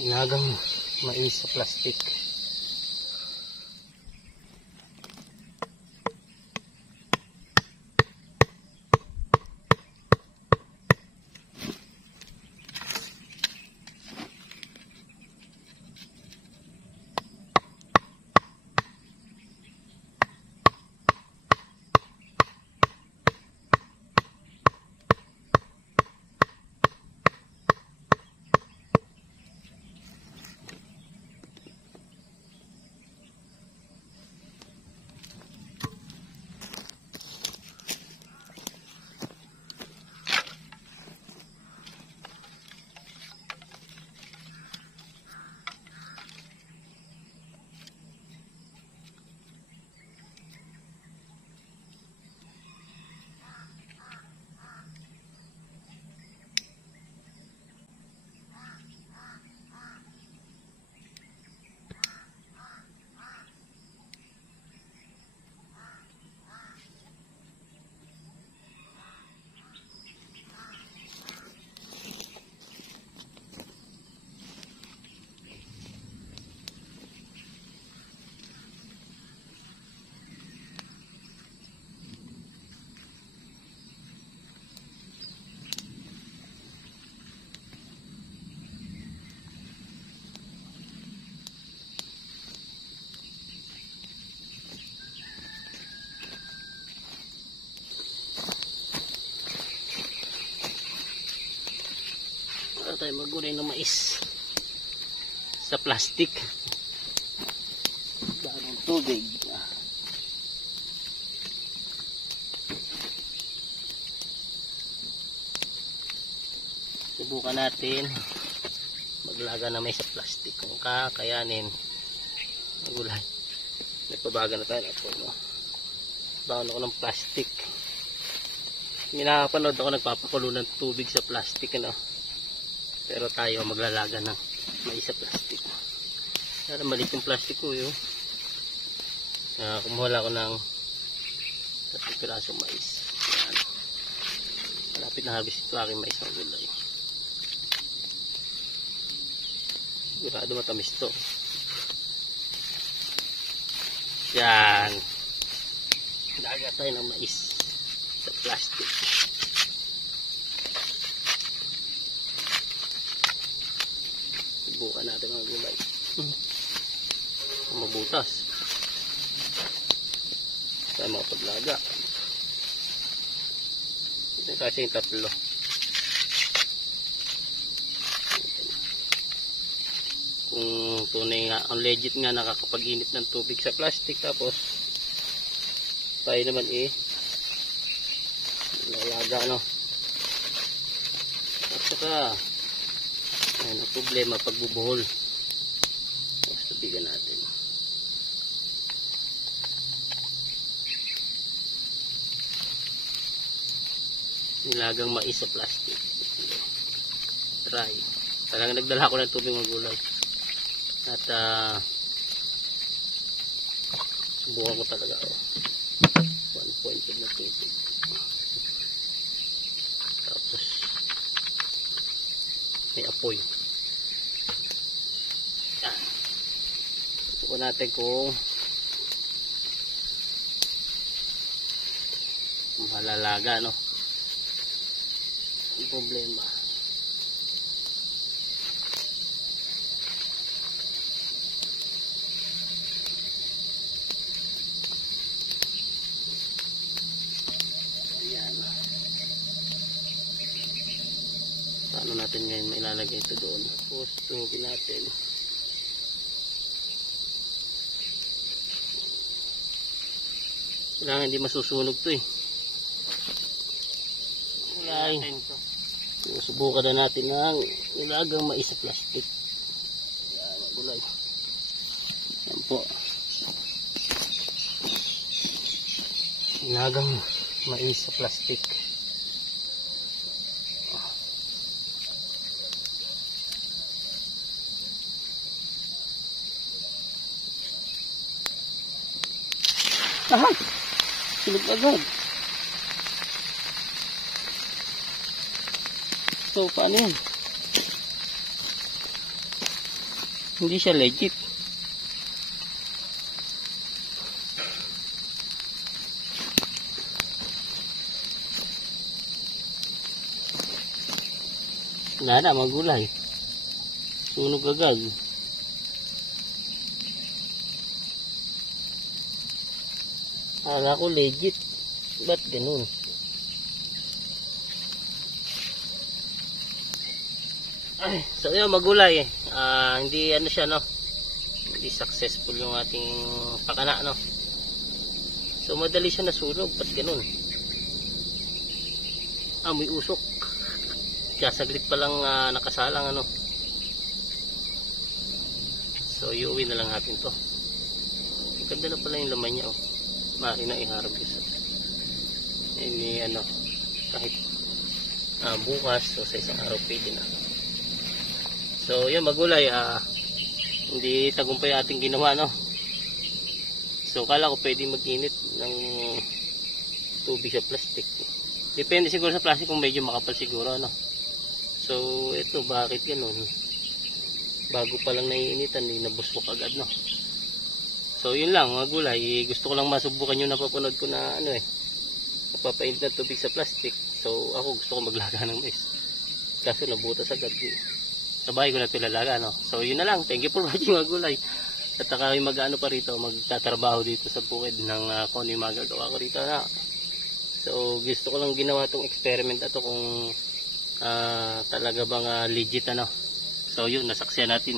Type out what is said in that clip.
Inagang mais sa plastic. Tayo magulay ng mais sa plastic. Daan ng tubig. Subukan natin maglaga na mais sa plastic kung kakayanin magulay. Nagpabaga na tayo na po, no? Baon ako ng plastic. Minapanood ako nagpapakulo ng tubig sa plastic, ano? Pero tayo maglalaga ng mais sa plastic. Para maliit yung plastic ko yun. Kumuha ako ng 3 pirasong mais. Yan. Malapit na harvest ito aking mais ng gulay. Sigurado matamis to. Yan. Laga tayo ng mais sa plastic. Subukan natin mga gulay. Mabutas. Tayo makapaglaga. Ito kasi yung 3. Kung tunay nga, ang legit nga nakakapag-init ng tubig sa plastic, tapos tayo naman nalaga, no? At saka ayan ang problema pagbubuhol. Tapos tubigan natin. Nilagang mais sa plastic. Try. Talagang nagdala ako ng tubig ng gulay. At subukan ko talaga. 1.5 na tubig. Tapos may apoy. Yan. Subukan natin kung malalaga, no? Ang problema. Ayan. Paano natin ngayon mailalagay ito doon? Tapos tungugin natin. Kailangan hindi masusunog to eh. Ay, subukan na natin ng nilagang mais sa plastic. Ayan, gulay. Ayan po. Nilagang mais sa plastic. Aha! Silip agad. So, paano yun? Hindi siya legit. Wala na, magulay. Sunog agad. Akala ko legit. Ba't ganun? Ay, so yun, magulay. Hindi ano siya, no? Hindi successful yung ating pakana, no? So madali siya nasunog. Ba't ganun? May usok. Kaya saglit pa lang nakasalang, ano? So iuwi na lang natin to. Ang ganda na pala yung laman niya, oh. Maaari na i-harvest. Ini ano, kahit bukas o sa isang araw pwede na. So yun, magulay, hindi tagumpay ating ginawa, no? So kala ko pwede mag-init ng tubig sa plastic. Depende siguro sa plastic kung medyo makapal siguro, no? So ito, bakit ganun? Bago pa lang naiinitan, nabusbok agad, no? So yun lang, mga gulay. Gusto ko lang masubukan yung napapanood ko na ano napapainit na tubig sa plastic. So ako gusto ko maglaga ng mais. Kaso nabutas agad. Sa bahay ko na tilalaga, no? So yun na lang. Thank you for watching, mga gulay. At saka yung mag-ano pa rito, magtatrabaho dito sa bukid ng kung ano yung magagawa ko rito na. So gusto ko lang ginawa tong experiment na to kung talaga bang legit, ano. So yun, nasaksiyan natin.